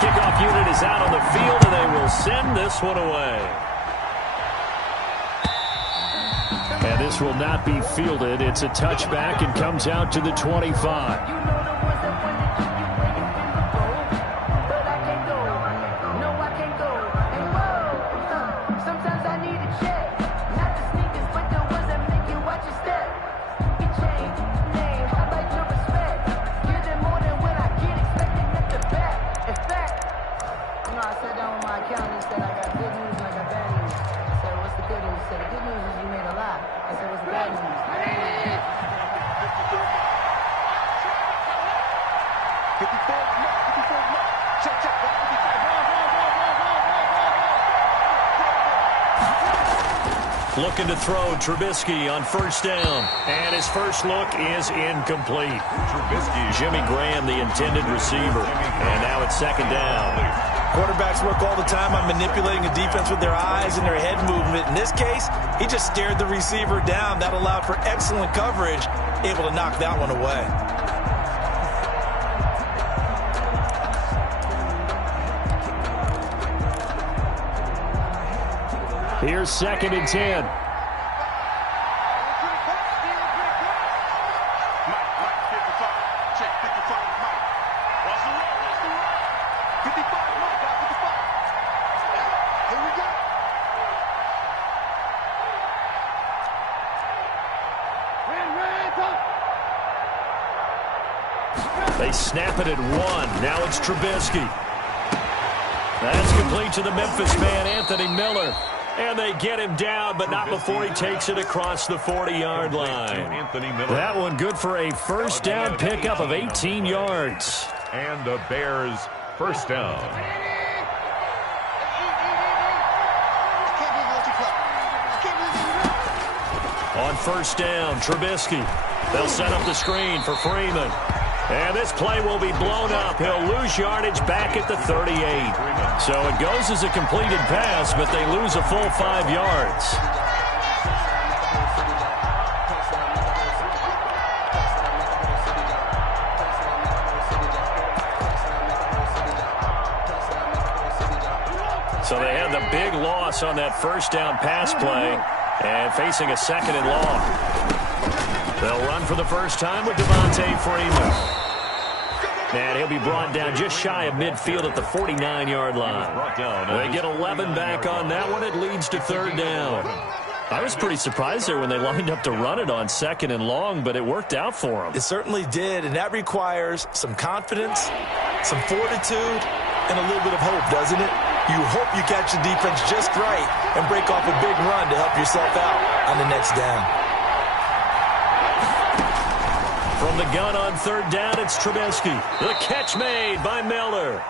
kickoff unit is out on the field, and they will send this one away. And this will not be fielded. It's a touchback and comes out to the 25. Looking to throw Trubisky on first down. And his first look is incomplete. Jimmy Graham, the intended receiver. And now it's second down. Quarterbacks work all the time on manipulating a defense with their eyes and their head movement. In this case, he just stared the receiver down. That allowed for excellent coverage, able to knock that one away. Here's second and 10. They snap it at 1. Now it's Trubisky. That's complete to the Memphis man, Anthony Miller. And they get him down, but not before he takes it across the 40-yard line. That one good for a first down pickup of 18 yards. And the Bears first down. On first down, Trubisky. They'll set up the screen for Freeman. And this play will be blown up. He'll lose yardage back at the 38. So it goes as a completed pass, but they lose a full 5 yards. So they had the big loss on that first down pass play and facing a second and long. They'll run for the first time with Devontae Freeman. And he'll be brought down just shy of midfield at the 49-yard line. They get 11 back on that one. It leads to third down. I was pretty surprised there when they lined up to run it on second and long, but it worked out for them. It certainly did, and that requires some confidence, some fortitude, and a little bit of hope, doesn't it? You hope you catch the defense just right and break off a big run to help yourself out on the next down. From the gun on third down, it's Trubisky. The catch made by Miller.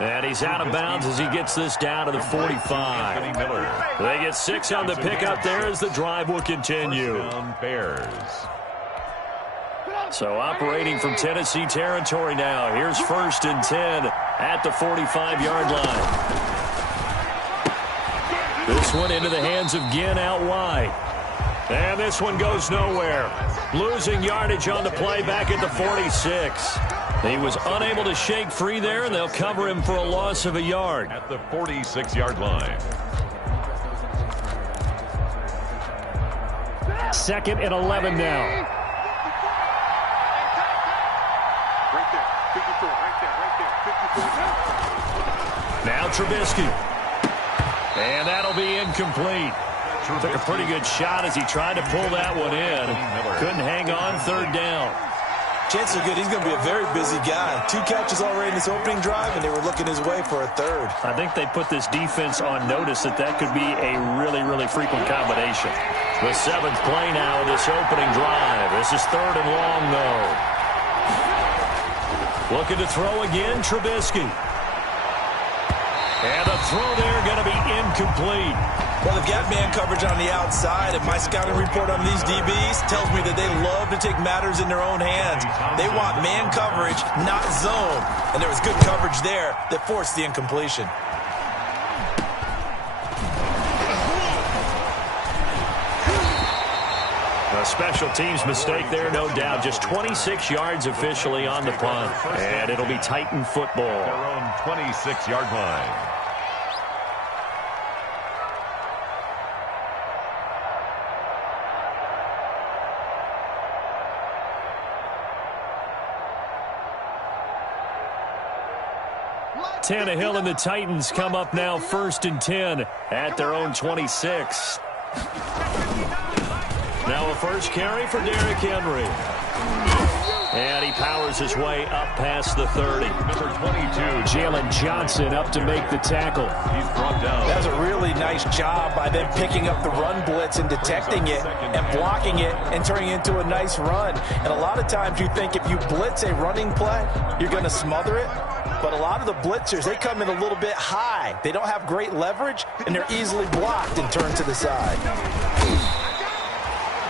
And he's out of bounds as he gets this down to the 45. They get 6 on the pickup there as the drive will continue. So operating from Tennessee territory now. Here's first and 10 at the 45-yard line. This one into the hands of Ginn out wide. And this one goes nowhere. Losing yardage on the play back at the 46. He was unable to shake free there, and they'll cover him for a loss of a yard. At the 46-yard line. Second and 11 now. Right there, 54, right there, 54. Now Trubisky. And that'll be incomplete. Took a pretty good shot as he tried to pull that one in. Couldn't hang on third down. Chances are good he's going to be a very busy guy. 2 catches already in this opening drive, and they were looking his way for a third. I think they put this defense on notice that that could be a really, really frequent combination. The 7th play now of this opening drive. This is third and long, though. Looking to throw again, Trubisky. And the throw there going to be incomplete. Well, they've got man coverage on the outside, and my scouting report on these DBs tells me that they love to take matters in their own hands. They want man coverage, not zone. And there was good coverage there that forced the incompletion. A A special teams mistake there, no doubt. Just 26 yards officially on the punt. And it'll be Titan football. Their own 26-yard line. Tannehill and the Titans come up now 1st and 10 at their own 26. Now a first carry for Derrick Henry. And he powers his way up past the 30. Number 22, Jalen Johnson up to make the tackle. He's brought down. That was a really nice job by them picking up the run blitz and detecting it and blocking it and turning it into a nice run. And a lot of times you think if you blitz a running play, you're going to smother it. But a lot of the blitzers, they come in a little bit high. They don't have great leverage, and they're easily blocked and turned to the side.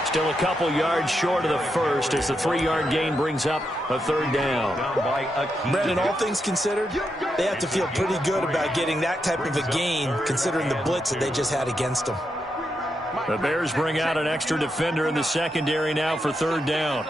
Still a couple yards short of the first as the 3-yard gain brings up a 3rd down. Brandon, all things considered, they have to feel pretty good about getting that type of a gain considering the blitz that they just had against them. The Bears bring out an extra defender in the secondary now for 3rd down.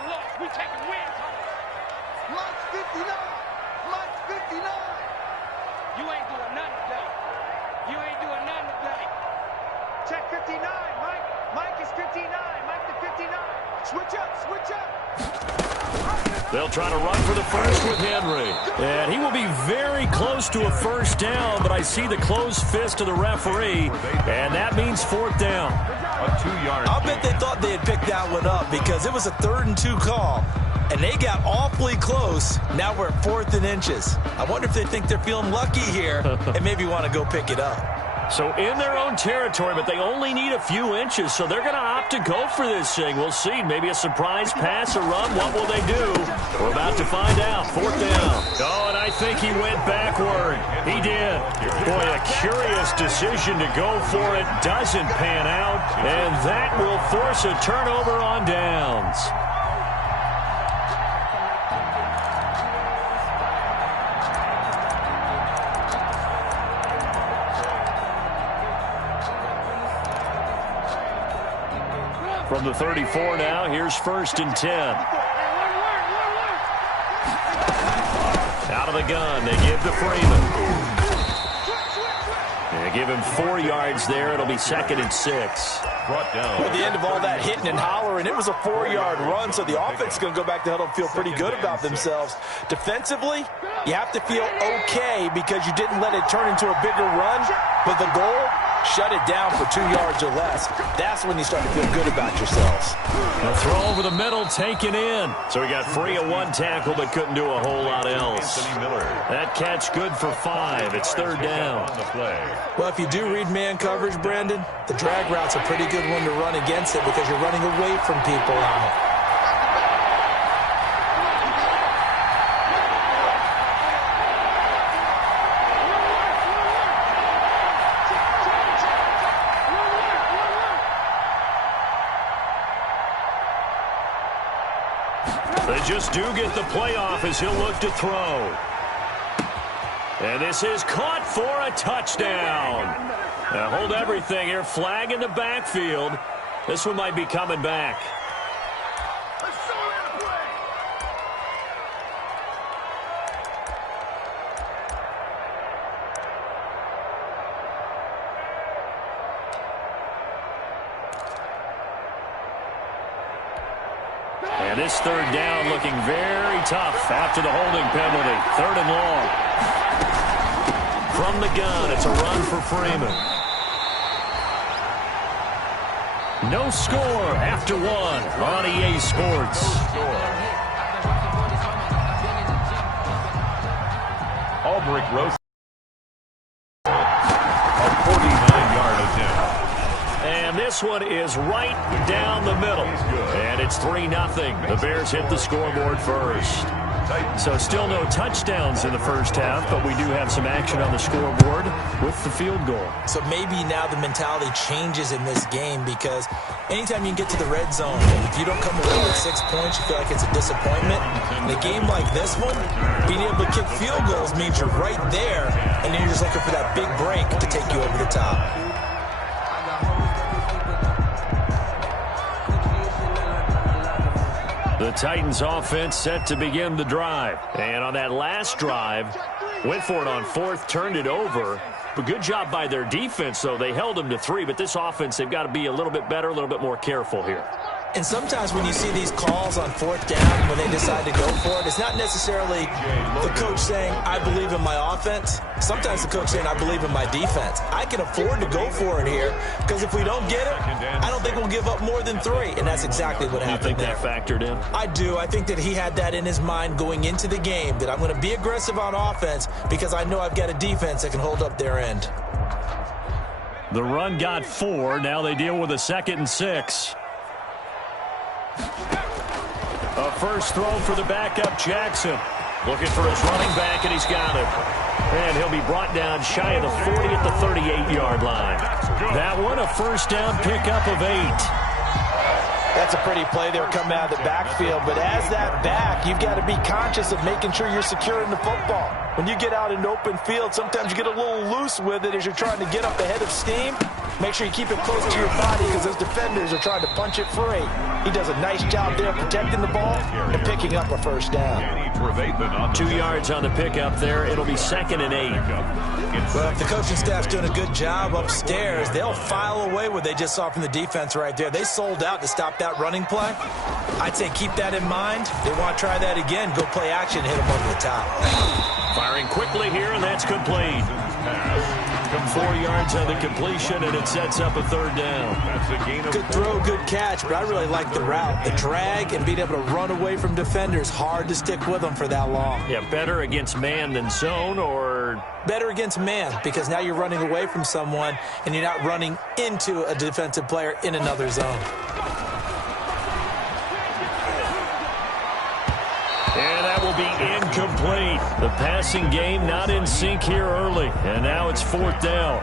They'll try to run for the first with Henry. And he will be very close to a 1st down, but I see the closed fist of the referee, and that means 4th down. A 2-yard. I'll bet they thought they had picked that one up because it was a 3rd and 2 call, and they got awfully close. Now we're at 4th and inches. I wonder if they think they're feeling lucky here and maybe want to go pick it up. So in their own territory, but they only need a few inches, so they're going to opt to go for this thing. We'll see. Maybe a surprise pass or run. What will they do? We're about to find out. 4th down. Oh, and I think he went backward. He did. Boy, a curious decision to go for it. Doesn't pan out, and that will force a turnover on downs. From the 34 now, here's 1st and 10. Out of the gun, they give to Freeman. They give him 4 yards there. It'll be 2nd and 6. Brought down. At the end of all that hitting and hollering, it was a 4-yard run, so the offense is going to go back to huddle and feel pretty good about themselves. Defensively, you have to feel okay because you didn't let it turn into a bigger run, but the goal, shut it down for 2 yards or less. That's when you start to feel good about yourselves. A throw over the middle, taken in. So he got free of 1 tackle, but couldn't do a whole lot else. That catch good for 5. It's 3rd down. Well, if you do read man coverage, Brandon, the drag route's a pretty good one to run against it because you're running away from people on it. They just do get the playoff as he'll look to throw. And this is caught for a touchdown. Now hold everything here. Flag in the backfield. This one might be coming back. And this 3rd down looking very tough after the holding penalty. 3rd and long. From the gun, it's a run for Freeman. No score after 1 on EA Sports. Albrecht Rose. A 49-yard attempt. And this one is right down the middle. And it's 3-0. The Bears hit the scoreboard first. So still no touchdowns in the first half, but we do have some action on the scoreboard with the field goal. So maybe now the mentality changes in this game because anytime you can get to the red zone, if you don't come away with 6 points, you feel like it's a disappointment. In a game like this one, being able to kick field goals means you're right there, and then you're just looking for that big break to take you over the top. The Titans offense set to begin the drive. And on that last drive, went for it on fourth, turned it over. But good job by their defense, though. They held them to 3, but this offense, they've got to be a little bit better, a little bit more careful here. And sometimes when you see these calls on fourth down, when they decide to go for it, it's not necessarily the coach saying, I believe in my offense. Sometimes the coach saying, I believe in my defense. I can afford to go for it here because if we don't get it, I don't think we'll give up more than 3. And that's exactly what happened there. You think that factored in? I do. I think that he had that in his mind going into the game, that I'm going to be aggressive on offense because I know I've got a defense that can hold up their end. The run got 4. Now they deal with a 2nd and 6. A first throw for the backup, Jackson. Looking for his running back, and he's got it. And he'll be brought down shy of the 40 at the 38-yard line. That one, a first down pickup of 8. That's a pretty play there coming out of the backfield. But as that back, you've got to be conscious of making sure you're securing the football. When you get out in open field, sometimes you get a little loose with it as you're trying to get up ahead of steam. Make sure you keep it close to your body because those defenders are trying to punch it free. He does a nice job there protecting the ball and picking up a first down. 2 yards on the pickup there. It'll be 2nd and 8. Well, if the coaching staff's doing a good job upstairs, they'll file away what they just saw from the defense right there. They sold out to stop that running play. I'd say keep that in mind. They want to try that again. Go play action, hit them over the top. Firing quickly here, and that's complete. 4 yards on the completion, and it sets up a 3rd down. Good throw, good catch, but I really like the route. The drag and being able to run away from defenders, hard to stick with them for that long. Yeah, better against man than zone, or? Better against man, because now you're running away from someone, and you're not running into a defensive player in another zone. And that will be incomplete. The passing game not in sync here early. And now it's 4th down.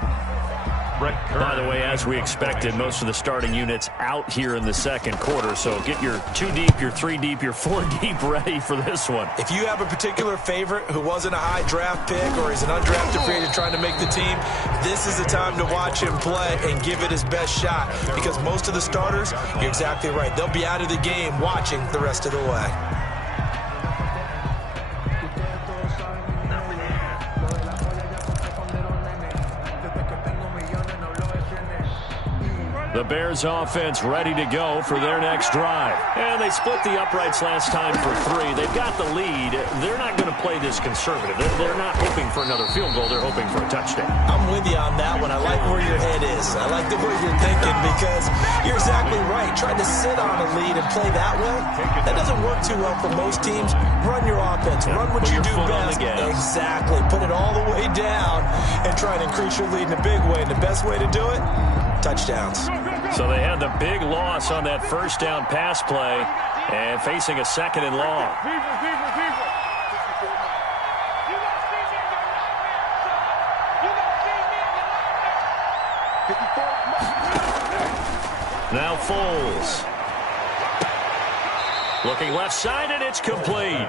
By the way, as we expected, most of the starting units out here in the 2nd quarter. So get your 2 deep, your 3 deep, your 4 deep ready for this one. If you have a particular favorite who wasn't a high draft pick or is an undrafted free agent trying to make the team, this is the time to watch him play and give it his best shot. Because most of the starters, you're exactly right, they'll be out of the game watching the rest of the way. The Bears offense ready to go for their next drive. And they split the uprights last time for 3. They've got the lead. They're not going to play this conservative. They're not hoping for another field goal. They're hoping for a touchdown. I'm with you on that one. I like where your head is. I like the way you're thinking because you're exactly right. Trying to sit on a lead and play that way, that doesn't work too well for most teams. Run your offense. Run what you do best. Exactly. Put it all the way down and try and increase your lead in a big way. And the best way to do it, touchdowns. So they had the big loss on that first down pass play and facing a 2nd and long. Now Foles. Looking left side, and it's complete.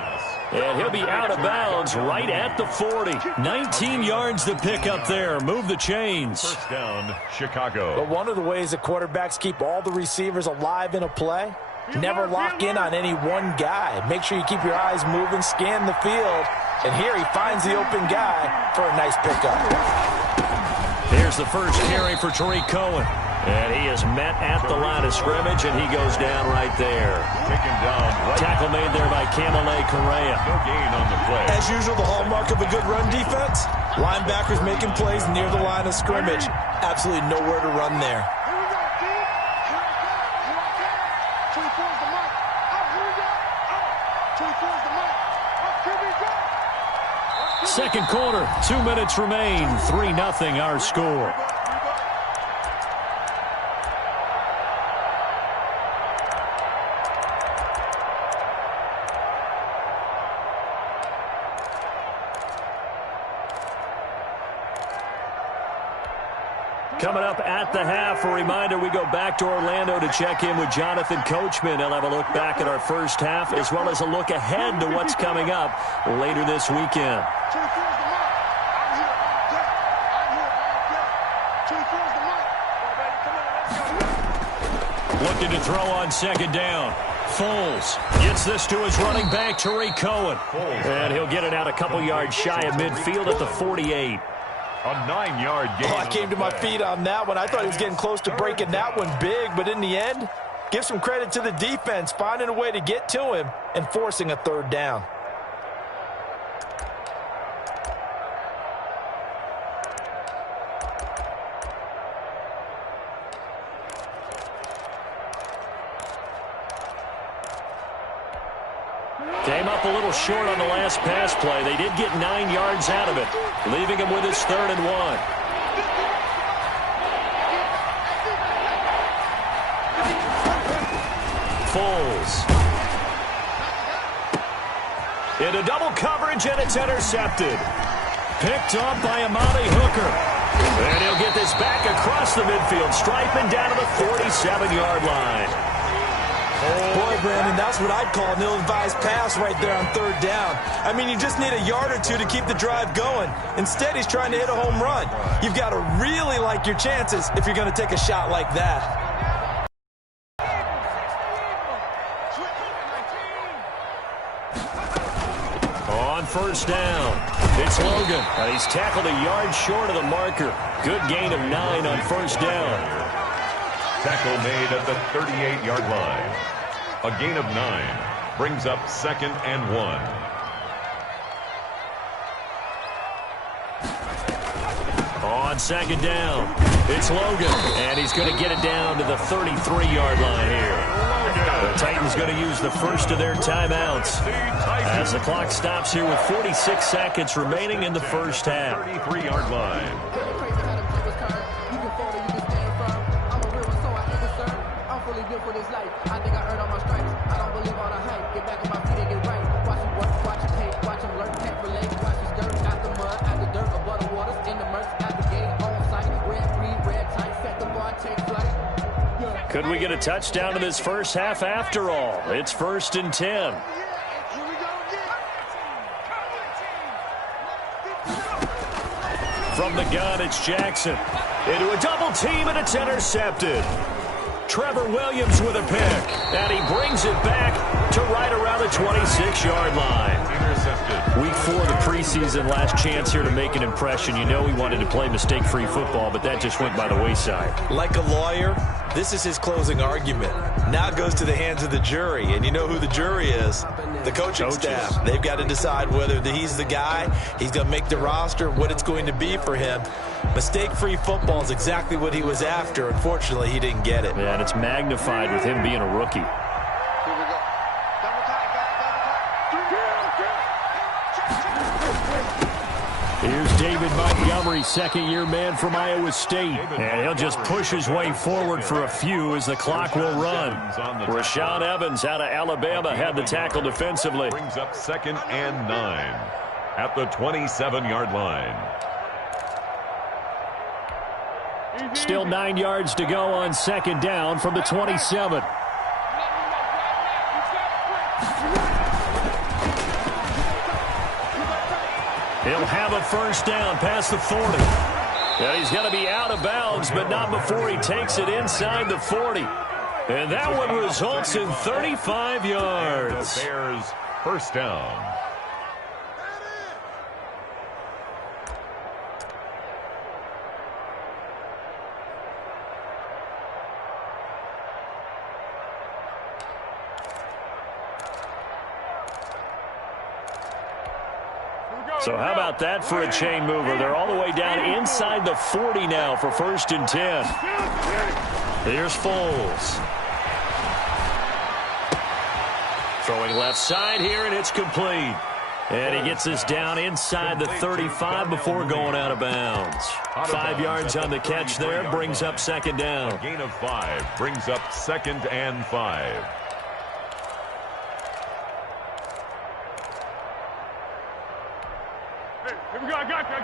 And he'll be out of bounds right at the 40. 19 yards to pick up there. Move the chains. First down, Chicago. But one of the ways that quarterbacks keep all the receivers alive in a play, never lock in on any one guy. Make sure you keep your eyes moving, scan the field. And here he finds the open guy for a nice pickup. Here's the first carry for Tariq Cohen. And he is met at the line of scrimmage, and he goes down right there. Taken down. Right. Tackle made there by Kamale Correa. No gain on the play. As usual, the hallmark of a good run defense, linebackers making plays near the line of scrimmage. Absolutely nowhere to run there. Second quarter, 2 minutes remain. 3-0 our score. Coming up at the half, a reminder, we go back to Orlando to check in with Jonathan Coachman. He'll have a look back at our first half as well as a look ahead to what's coming up later this weekend. Looking to throw on second down. Foles gets this to his running back, Tariq Cohen. And he'll get it out a couple yards shy of midfield at the 48. A 9-yard gain. Oh, I came to my feet on that one. I thought he was getting close to breaking that one big, but in the end, give some credit to the defense, finding a way to get to him and forcing a third down. Came up a little short on the last pass play. They did get 9 yards out of it, leaving him with his 3rd and 1. Foles. Into double coverage, and it's intercepted. Picked up by Amani Hooker. And he'll get this back across the midfield stripe and down to the 47-yard line. Boy, Brandon, that's what I'd call an ill-advised pass right there on 3rd down. I mean, you just need a yard or two to keep the drive going. Instead, he's trying to hit a home run. You've got to really like your chances if you're going to take a shot like that. On 1st down, it's Logan. He's tackled a yard short of the marker. Good gain of 9 on 1st down. Tackle made at the 38-yard line. A gain of 9 brings up 2nd and 1. On 2nd down, it's Logan, and he's going to get it down to the 33-yard line here. The Titans going to use the first of their timeouts as the clock stops here with 46 seconds remaining in the first half. 33-yard line. For this life, I think I earned all my stripes. I don't believe all the hype. Get back on my feet and get right. Watch him work, watch him hate, watch him learn, can't relate. Watch his skirt out the mud, out the dirt, above the waters, in the murks, at the gate, on site. Red, green, red, tight, set the bar, take flight. Yeah. Could we get a touchdown in this first half after all? It's 1st and 10. From the gun, it's Jackson. Into a double team, and it's intercepted. Trevor Williams with a pick, and he brings it back to right around the 26-yard line. Intercepted. Week 4 of the preseason, last chance here to make an impression. You know he wanted to play mistake-free football, but that just went by the wayside. Like a lawyer, this is his closing argument. Now it goes to the hands of the jury, and you know who the jury is. The coaching staff. They've got to decide whether he's the guy, he's going to make the roster, what it's going to be for him. Mistake-free football is exactly what he was after. Unfortunately, he didn't get it. Yeah, and it's magnified with him being a rookie. Here's David Montgomery, 2nd-year man from Iowa State. And he'll just push his way forward for a few as the clock will run. Rashaan Evans out of Alabama had the tackle defensively. Brings up 2nd and 9 at the 27-yard line. Still 9 yards to go on 2nd down from the 27. He'll have a 1st down past the 40. And he's going to be out of bounds, but not before he takes it inside the 40. And that one results in 35 yards. The Bears' 1st down. So how about that for a chain mover? They're all the way down inside the 40 now for 1st and 10. Here's Foles. Throwing left side here, and it's complete. And he gets us down inside the 35 before going out of bounds. 5 yards on the catch there, brings up 2nd down. A gain of 5 brings up 2nd and 5. Here we go, I got you.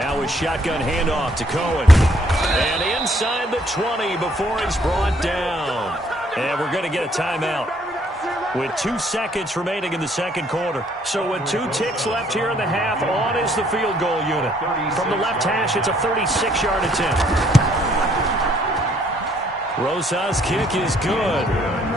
Now a shotgun handoff to Cohen. And inside the 20 before he's brought down. And we're going to get a timeout with 2 seconds remaining in the 2nd quarter. So with 2 ticks left here in the half, on is the field goal unit. From the left hash, it's a 36-yard attempt. Rosas' kick is good.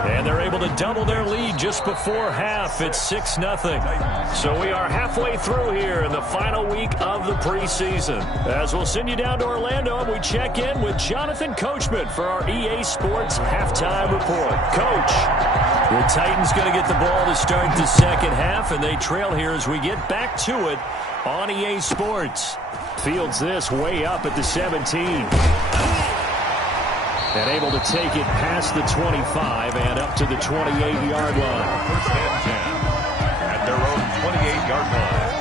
And they're able to double their lead just before half. It's 6-0. So we are halfway through here in the final week of the preseason. As we'll send you down to Orlando, and we check in with Jonathan Coachman for our EA Sports Halftime Report. Coach, the Titans going to get the ball to start the second half, and they trail here as we get back to it on EA Sports. Fields this way up at the 17. And able to take it past the 25 and up to the 28-yard line. First and 10 at their own 28-yard line.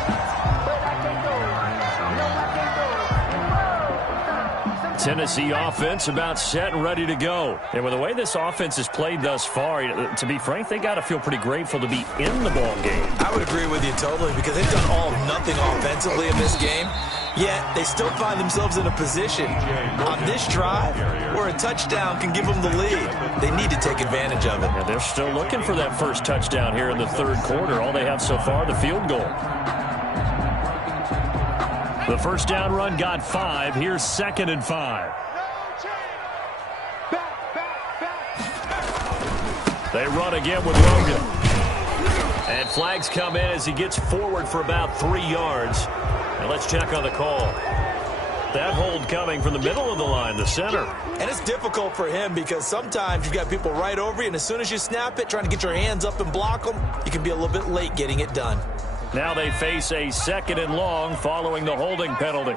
Tennessee offense about set and ready to go. And with the way this offense has played thus far, to be frank, they got to feel pretty grateful to be in the ball game. I would agree with you totally because they've done all of nothing offensively in this game. Yet they still find themselves in a position on this drive where a touchdown can give them the lead. They need to take advantage of it. And they're still looking for that first touchdown here in the third quarter. All they have so far, the field goal. The first down run got 5. Here's 2nd and 5. They run again with Logan. And flags come in as he gets forward for about 3 yards. And let's check on the call. That hold coming from the middle of the line, the center. And it's difficult for him because sometimes you've got people right over you, and as soon as you snap it, trying to get your hands up and block them, you can be a little bit late getting it done. Now they face a 2nd and long following the holding penalty.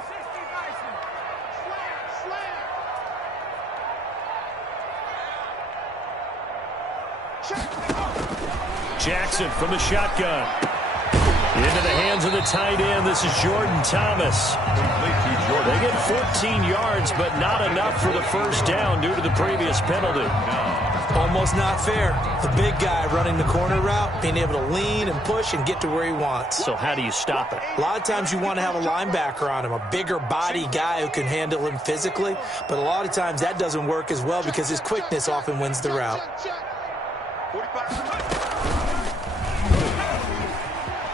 Jackson from the shotgun. Into the hands of the tight end. This is Jordan Thomas. They get 14 yards, but not enough for the first down due to the previous penalty. Almost not fair. The big guy running the corner route, being able to lean and push and get to where he wants. So how do you stop it? A lot of times you want to have a linebacker on him, a bigger body guy who can handle him physically. But a lot of times that doesn't work as well because his quickness often wins the route.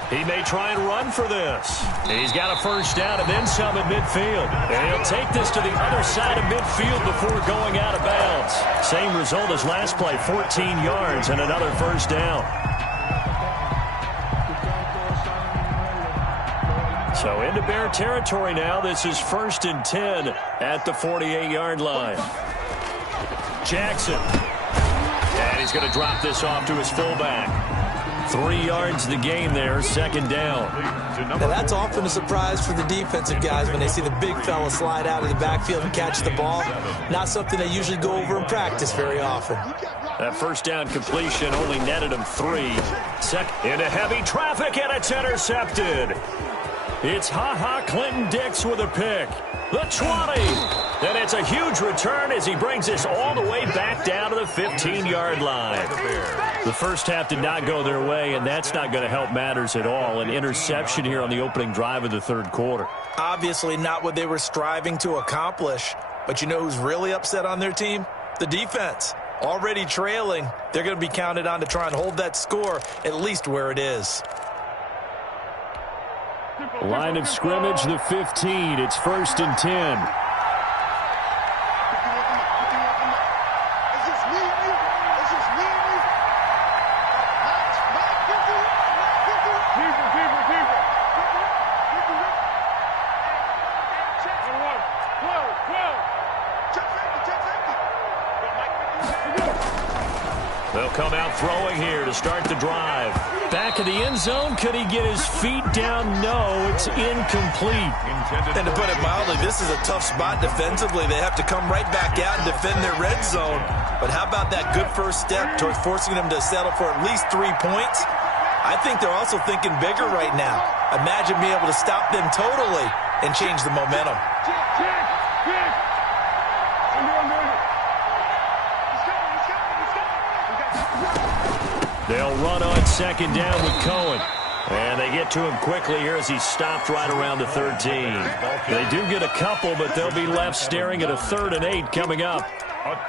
He may try and run for this. He's got a first down and then some at midfield. And he'll take this to the other side of midfield before going out of bounds. Same result as last play, 14 yards and another first down. So into Bear territory now. This is 1st and 10 at the 48-yard line. Jackson. And he's going to drop this off to his fullback. 3 yards the game there, 2nd down. Now that's often a surprise for the defensive guys when they see the big fella slide out of the backfield and catch the ball. Not something they usually go over in practice very often. That first down completion only netted him 3. Into heavy traffic, and it's intercepted. It's Clinton Dix with a pick. The 20. And it's a huge return as he brings this all the way back down to the 15-yard line. The first half did not go their way, and that's not going to help matters at all. An interception here on the opening drive of the third quarter. Obviously not what they were striving to accomplish. But you know who's really upset on their team? The defense. Already trailing, they're going to be counted on to try and hold that score at least where it is. Line of scrimmage, the 15. It's 1st and 10. They'll come out throwing here to start the drive. Back of the end zone. Could he get his feet down? No, it's incomplete. And to put it mildly, this is a tough spot defensively. They have to come right back out and defend their red zone. But how about that good first step towards forcing them to settle for at least 3 points? I think they're also thinking bigger right now. Imagine being able to stop them totally and change the momentum. They'll run on 2nd down with Cohen. And they get to him quickly here as he's stopped right around the 13. They do get a couple, but they'll be left staring at a 3rd and 8 coming up.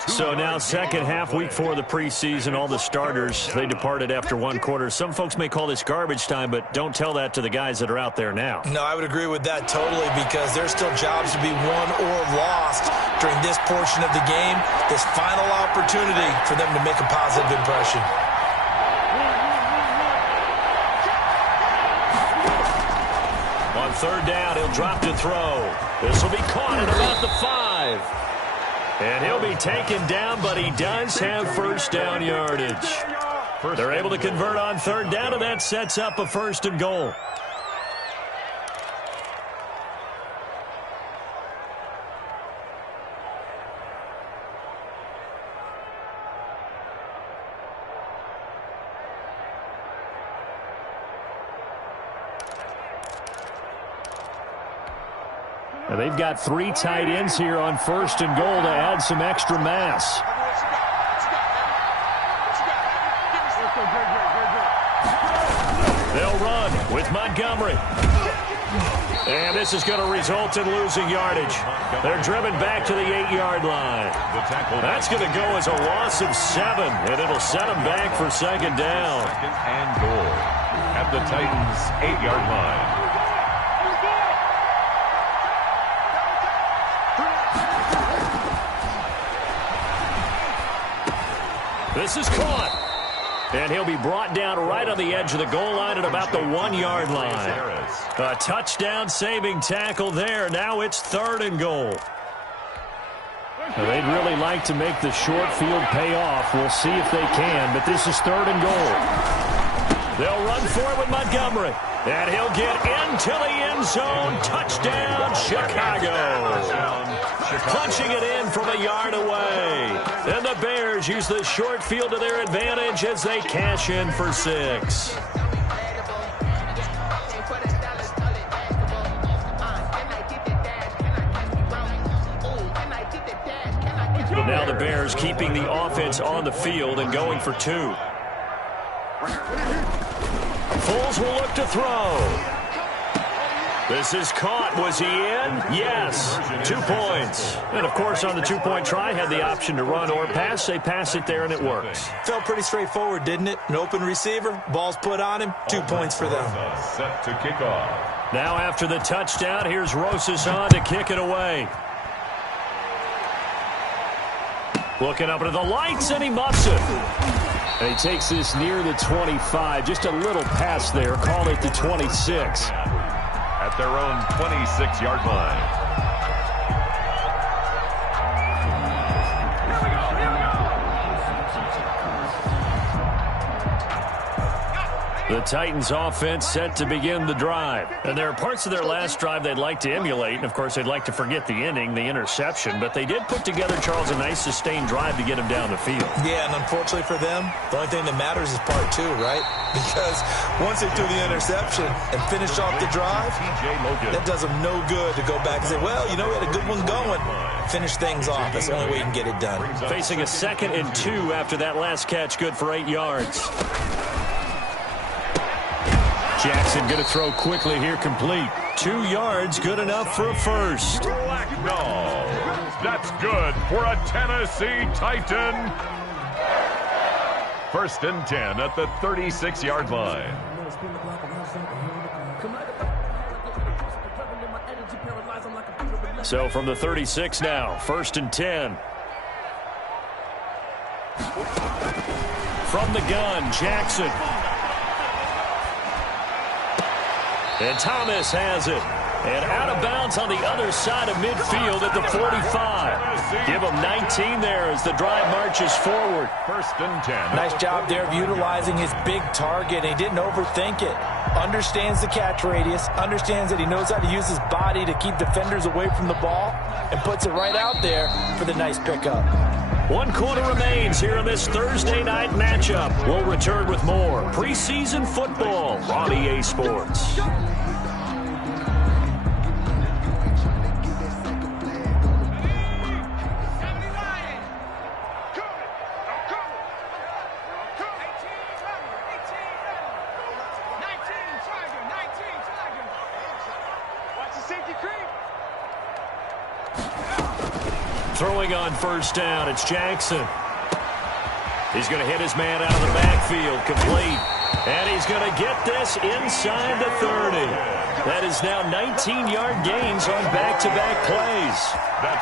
So now second half, week 4 of the preseason, all the starters, they departed after one quarter. Some folks may call this garbage time, but don't tell that to the guys that are out there now. No, I would agree with that totally, because there's still jobs to be won or lost during this portion of the game, this final opportunity for them to make a positive impression. On third down, he'll drop to throw. This will be caught at about the 5. And he'll be taken down, but he does have first down yardage. They're able to convert on third down, and that sets up a 1st and goal. Now they've got 3 tight ends here on 1st and goal to add some extra mass. They'll run with Montgomery. And this is going to result in losing yardage. They're driven back to the 8-yard line. That's going to go as a loss of 7, and it'll set them back for 2nd down. 2nd and goal at the Titans' 8-yard line. This is caught. And he'll be brought down right on the edge of the goal line at about the 1-yard line. A touchdown-saving tackle there. Now it's 3rd and goal. Now they'd really like to make the short field pay off. We'll see if they can, but this is 3rd and goal. They'll run for it with Montgomery. And he'll get into the end zone. Touchdown, Chicago. Punching it in from a yard away. And the Bears use the short field to their advantage as they cash in for 6. Now the Bears keeping the offense on the field and going for 2. Foles will look to throw. This is caught. Was he in? Yes. 2 points. And, of course, on the 2-point try, had the option to run or pass. They pass it there, and it works. Felt pretty straightforward, didn't it? An open receiver, ball's put on him, 2 points for them. Set to kick off. Now after the touchdown, here's Rosas on to kick it away. Looking up into the lights, and he muffs it. And he takes this near the 25. Just a little pass there. Call it the 26. At their own 26-yard line. The Titans offense set to begin the drive. And there are parts of their last drive they'd like to emulate. And, of course, they'd like to forget the inning, the interception. But they did put together, Charles, a nice sustained drive to get him down the field. Yeah, and unfortunately for them, the only thing that matters is part 2, right? Because once they threw the interception and finished off the drive, that does them no good to go back and say, well, you know, we had a good one going. Finish things off. That's the only way you can get it done. Facing a 2nd and 2 after that last catch, good for 8 yards. Jackson going to throw quickly here, complete. 2 yards, good enough for a 1st. No, that's good for a Tennessee Titan. 1st and 10 at the 36-yard line. So from the 36 now, 1st and 10. From the gun, Jackson. And Thomas has it. And out of bounds on the other side of midfield at the 45. Give him 19 there as the drive marches forward. 1st and 10. Nice job there of utilizing his big target. He didn't overthink it. Understands the catch radius. Understands that he knows how to use his body to keep defenders away from the ball. And puts it right out there for the nice pickup. 1 quarter remains here in this Thursday night matchup. We'll return with more preseason football on EA Sports. Throwing on first down, it's Jackson. He's going to hit his man out of the backfield, complete. And he's going to get this inside the 30. That is now 19-yard gains on back-to-back plays.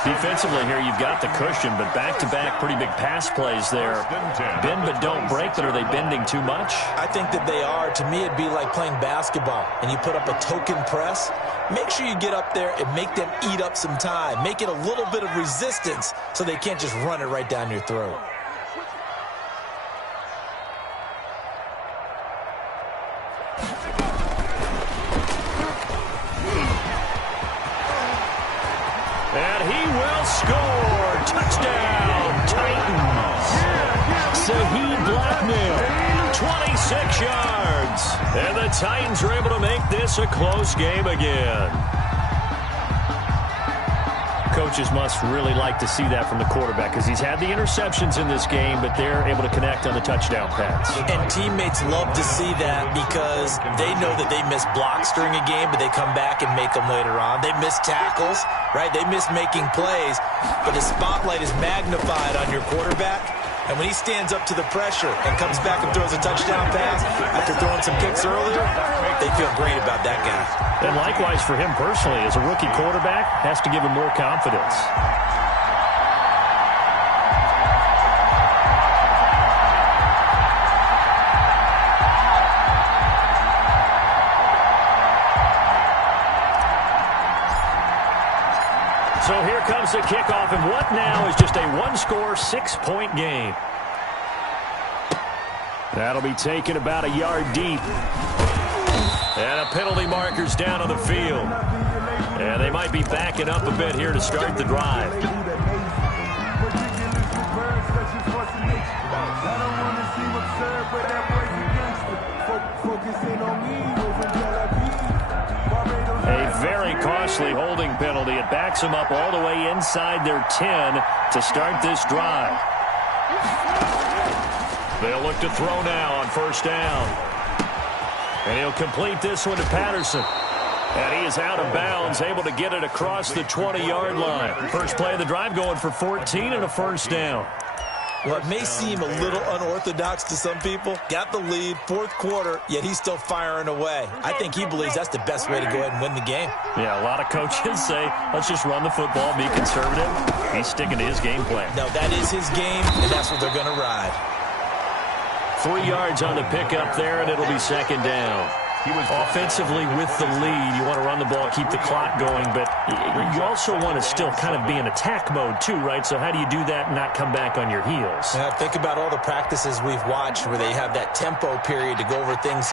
Defensively here, you've got the cushion, but back-to-back pretty big pass plays there. Bend but don't break, but are they bending too much? I think that they are. To me, it'd be like playing basketball, and you put up a token press. Make sure you get up there and make them eat up some time. Make it a little bit of resistance so they can't just run it right down your throat. And he will score. Touchdown, Titans. Saheed Blacknell, 26 yards. And the Titans are able to make this a close game again. Coaches must really like to see that from the quarterback because he's had the interceptions in this game, but they're able to connect on the touchdown pass. And teammates love to see that because they know that they miss blocks during a game, but they come back and make them later on. They miss tackles, right? They miss making plays, but the spotlight is magnified on your quarterback. And when he stands up to the pressure and comes back and throws a touchdown pass after throwing some kicks earlier, they feel great about that guy. And likewise for him personally, as a rookie quarterback, has to give him more confidence. So here comes the kickoff, and what now is just a one-score, 6-point game. That'll be taken about a yard deep. And a penalty marker's down on the field. And they might be backing up a bit here to start the drive. A very costly holding penalty. It backs them up all the way inside their 10 to start this drive. They'll look to throw now on first down. And he'll complete this one to Patterson. And he is out of bounds, able to get it across the 20-yard line. First play of the drive going for 14 and a first down. Well, it may seem a little unorthodox to some people. Got the lead, fourth quarter, yet he's still firing away. I think he believes that's the best way to go ahead and win the game. Yeah, a lot of coaches say, let's just run the football, be conservative. He's sticking to his game plan. No, that is his game, and that's what they're going to ride. 3 yards on the pickup there, and it'll be second down. He was offensively with the lead. You want to run the ball, keep the clock going, but you also want to still kind of be in attack mode too, right? So how do you do that and not come back on your heels? Yeah, think about all the practices we've watched where they have that tempo period to go over things,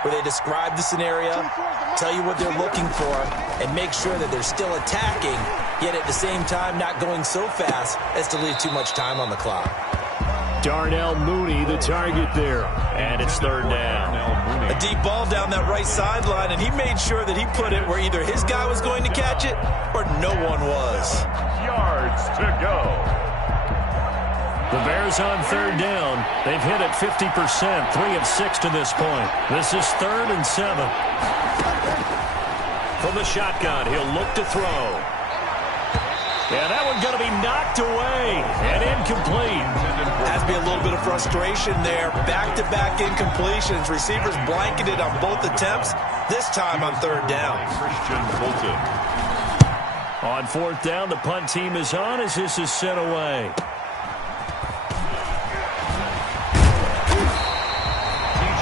where they describe the scenario, tell you what they're looking for, and make sure that they're still attacking, yet at the same time not going so fast as to leave too much time on the clock. Darnell Mooney, the target there. And it's third down. A deep ball down that right sideline, and he made sure that he put it where either his guy was going to catch it or no one was. Yards to go. The Bears on third down. They've hit it 50%, 3 of 6 to this point. This is 3rd and 7. From the shotgun, he'll look to throw. Yeah, that one's going to be knocked away and incomplete. Has to be a little bit of frustration there. Back-to-back incompletions. Receivers blanketed on both attempts, this time on third down. Christian Fulton. On fourth down, the punt team is on as this is sent away.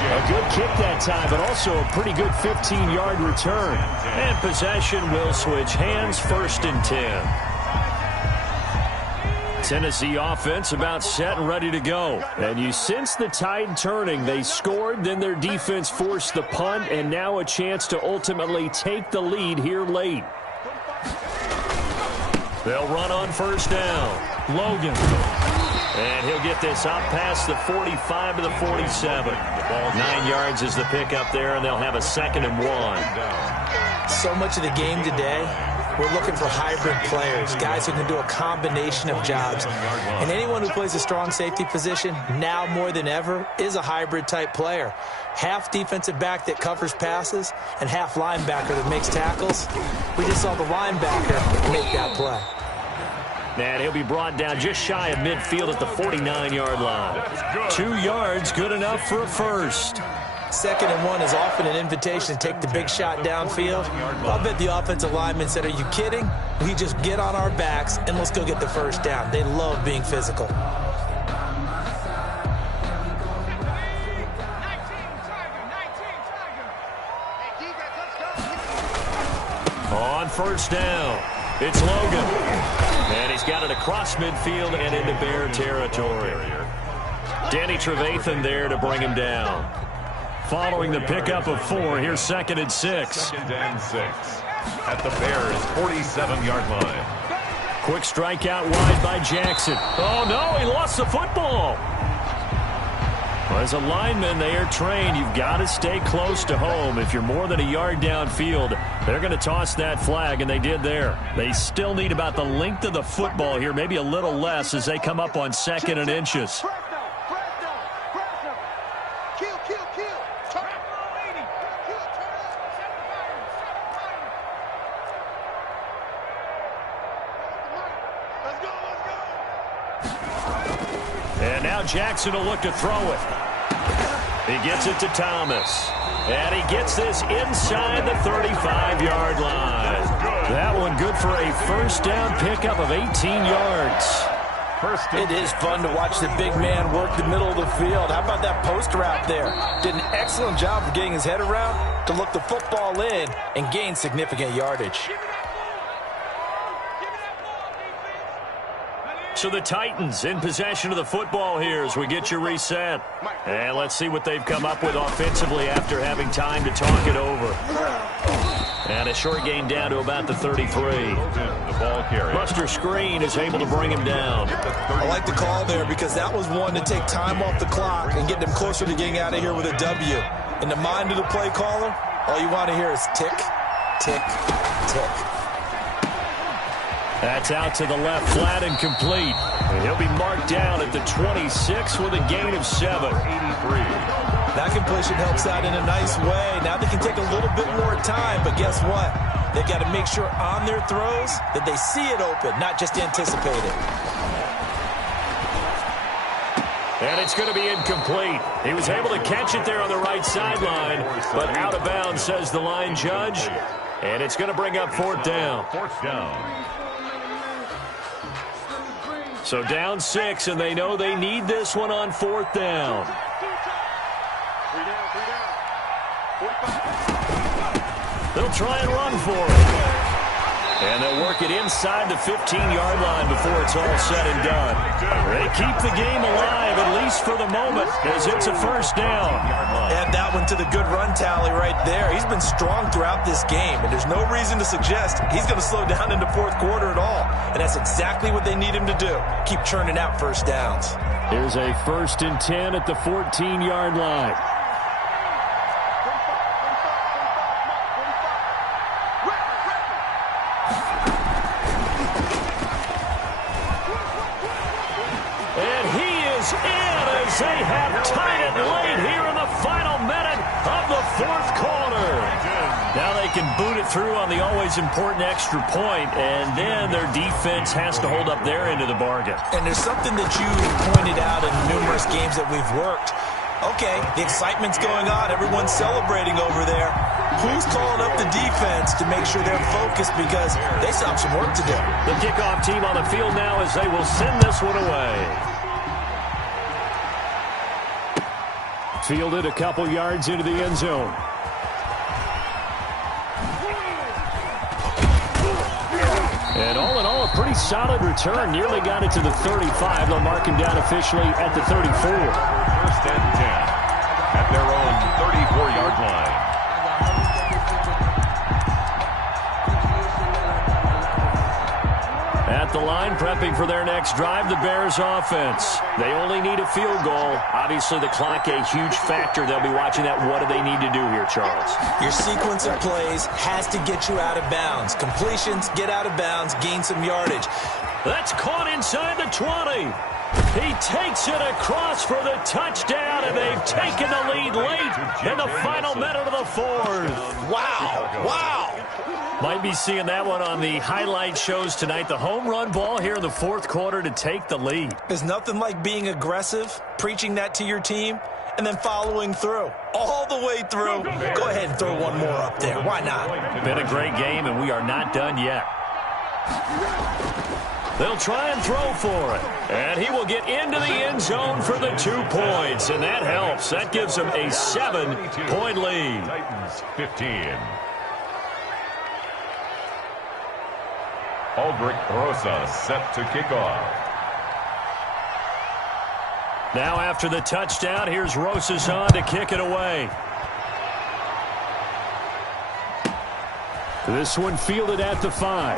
A good kick that time, but also a pretty good 15-yard return. And possession will switch hands, 1st and 10. Tennessee offense about set and ready to go. And you sense the tide turning. They scored, then their defense forced the punt, and now a chance to ultimately take the lead here late. They'll run on first down. Logan. And he'll get this out past the 45 to the 47. 9 yards is the pickup there, and they'll have a 2nd and 1. So much of the game today, we're looking for hybrid players, guys who can do a combination of jobs. And anyone who plays a strong safety position, now more than ever, is a hybrid-type player. Half defensive back that covers passes and half linebacker that makes tackles. We just saw the linebacker make that play. And he'll be brought down just shy of midfield at the 49-yard line. 2 yards, good enough for a first. 2nd and 1 is often an invitation to take the big shot downfield. I'll bet the offensive lineman said, are you kidding? We just get on our backs and let's go get the first down. They love being physical. On first down, it's Logan. And he's got it across midfield and into Bear territory. Danny Trevathan there to bring him down. Following the pickup of 4, here's 2nd and 6. 2nd and 6 at the Bears' 47-yard line. Quick strikeout wide by Jackson. Oh, no, he lost the football. Well, as a lineman, they are trained. You've got to stay close to home. If you're more than a yard downfield, they're going to toss that flag, and they did there. They still need about the length of the football here, maybe a little less as they come up on 2nd and inches. And now Jackson will look to throw it. He gets it to Thomas. And he gets this inside the 35-yard line. That one good for a first down pickup of 18 yards. It is fun to watch the big man work the middle of the field. How about that post route there? Did an excellent job of getting his head around to look the football in and gain significant yardage. So the Titans in possession of the football here as we get you reset. And let's see what they've come up with offensively after having time to talk it over. And a short gain down to about the 33. The ball carrier. Buster Screen is able to bring him down. I like the call there because that was one to take time off the clock and get them closer to getting out of here with a W. In the mind of the play caller, all you want to hear is tick, tick, tick. That's out to the left, flat and complete. And he'll be marked down at the 26 with a gain of 7. 83. That completion helps out in a nice way. Now they can take a little bit more time, but guess what? They've got to make sure on their throws that they see it open, not just anticipate it. And it's going to be incomplete. He was able to catch it there on the right sideline, but out of bounds, says the line judge. And it's going to bring up 4th down. 4th down. So down 6, and they know they need this one on 4th down. 3 down, 3 down. 45. They'll try and run for it. And they'll work it inside the 15-yard line before it's all said and done. They keep the game alive, at least for the moment, as it's a first down. Add that one to the good run tally right there. He's been strong throughout this game, and there's no reason to suggest he's going to slow down in the 4th quarter at all. And that's exactly what they need him to do. Keep churning out first downs. Here's a 1st and 10 at the 14-yard line. They have tied it late here in the final minute of the 4th quarter. Now they can boot it through on the always important extra point, and then their defense has to hold up their end of the bargain. And there's something that you pointed out in numerous games that we've worked. Okay, the excitement's going on. Everyone's celebrating over there. Who's calling up the defense to make sure they're focused because they still have some work to do? The kickoff team on the field now as they will send this one away. Fielded a couple yards into the end zone. And all in all, a pretty solid return. Nearly got it to the 35. They'll mark him down officially at the 34. 1st and 10 at their own 34-yard line. At the line, prepping for their next drive, the Bears offense. They only need a field goal. Obviously, the clock a huge factor. They'll be watching that. What do they need to do here, Charles? Your sequence of plays has to get you out of bounds. Completions, get out of bounds, gain some yardage. That's caught inside the 20. He takes it across for the touchdown, and they've taken the lead late in the final minute of the 4th. Wow, wow. Might be seeing that one on the highlight shows tonight. The home run ball here in the fourth quarter to take the lead. There's nothing like being aggressive, preaching that to your team, and then following through. All the way through. Go ahead and throw one more up there. Why not? Been a great game, and we are not done yet. They'll try and throw for it. And he will get into the end zone for the 2 points. And that helps. That gives him a 7-point lead. Titans 15. Aldrich Rosa set to kick off. Now after the touchdown, here's Rosas on to kick it away. This one fielded at the 5.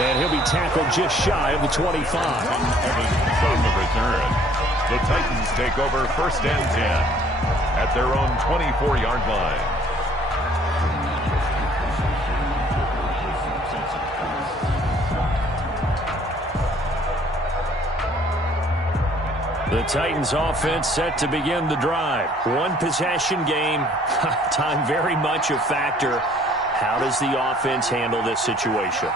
And he'll be tackled just shy of the 25. From the return, the Titans take over 1st and 10 at their own 24-yard line. The Titans offense set to begin the drive. One possession game. Time very much a factor. How does the offense handle this situation?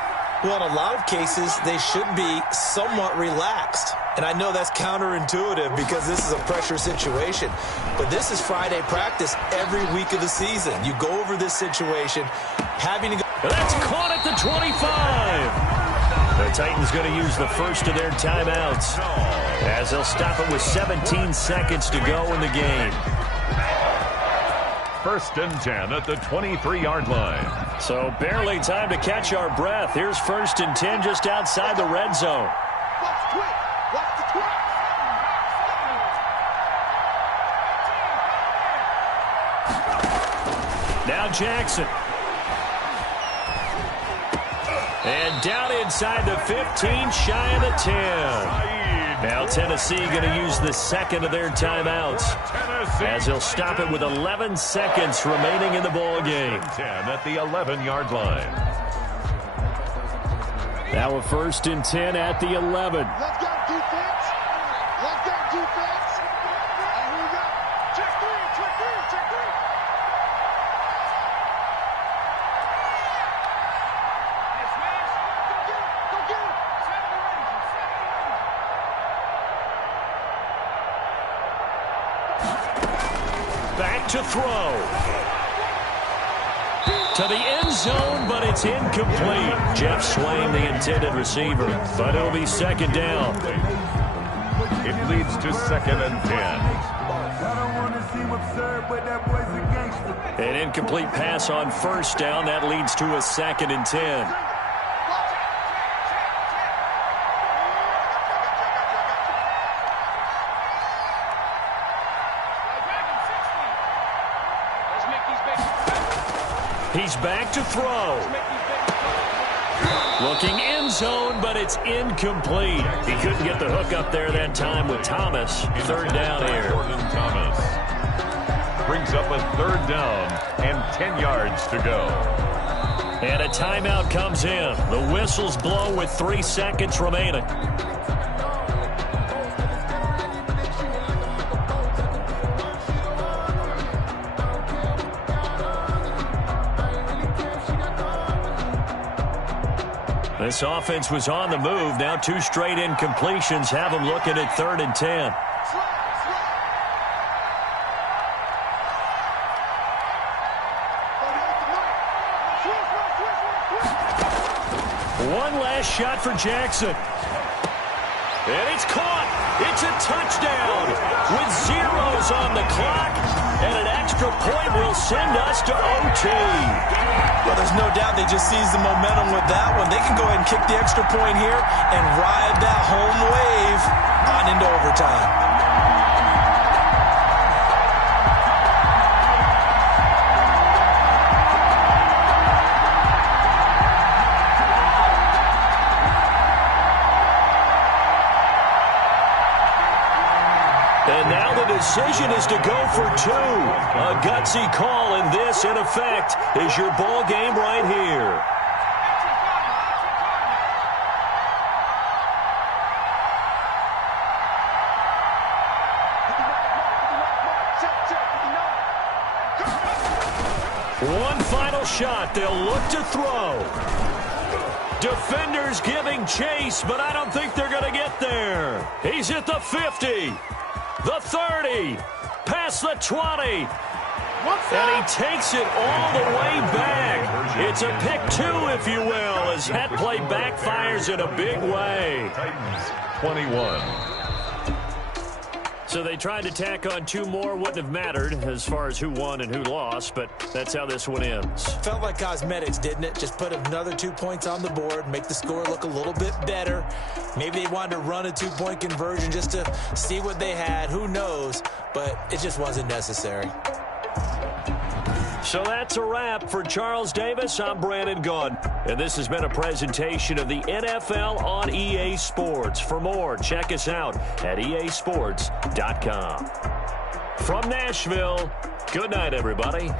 Well, in a lot of cases, they should be somewhat relaxed. And I know that's counterintuitive because this is a pressure situation. But this is Friday practice every week of the season. You go over this situation, having to go. That's caught at the 25. The Titans going to use the first of their timeouts as they'll stop it with 17 seconds to go in the game. 1st and 10 at the 23-yard line. So barely time to catch our breath. Here's 1st and 10 just outside the red zone. Now Jackson. And down inside the 15, shy of the 10. Now Tennessee going to use the second of their timeouts as they'll stop it with 11 seconds remaining in the ball game. 10 at the 11-yard line. Now a 1st and 10 at the 11. Let's go, defense. Let's go, defense. And here we go. Check three, check three, check three. Go get it. Back to throw. To the end zone, but it's incomplete. Jeff Swain, the intended receiver, but it'll be 2nd down. It leads to 2nd and 10. An incomplete pass on 1st down. That leads to a 2nd and 10. He's back to throw. Looking end zone, but it's incomplete. He couldn't get the hook up there that time with Thomas. 3rd down here. Jordan Thomas brings up a 3rd down and 10 yards to go. And a timeout comes in. The whistles blow with 3 seconds remaining. This offense was on the move. Now 2 straight incompletions have them looking at 3rd and 10. One last shot for Jackson. And it's caught. It's a touchdown with zeros on the clock. And an extra point will send us to OT. Well, there's no doubt they just seized the momentum with that one. They can go ahead and kick the extra point here and ride that home wave on into overtime. And now the decision is to go for 2. A gutsy call, and this, in effect, is your ball game right here. One final shot. They'll look to throw. Defenders giving chase, but I don't think they're going to get there. He's at the 50, the 30, past the 20. And he takes it all the way back. It's a pick two, if you will, as that play backfires in a big way. Titans 21. So they tried to tack on two more. Wouldn't have mattered as far as who won and who lost, but that's how this one ends. Felt like cosmetics, didn't it? Just put another 2 points on the board, make the score look a little bit better. Maybe they wanted to run a 2-point conversion just to see what they had. Who knows? But it just wasn't necessary. So that's a wrap for Charles Davis. I'm Brandon Gunn, and this has been a presentation of the NFL on EA Sports. For more, check us out at easports.com. From Nashville, good night, everybody.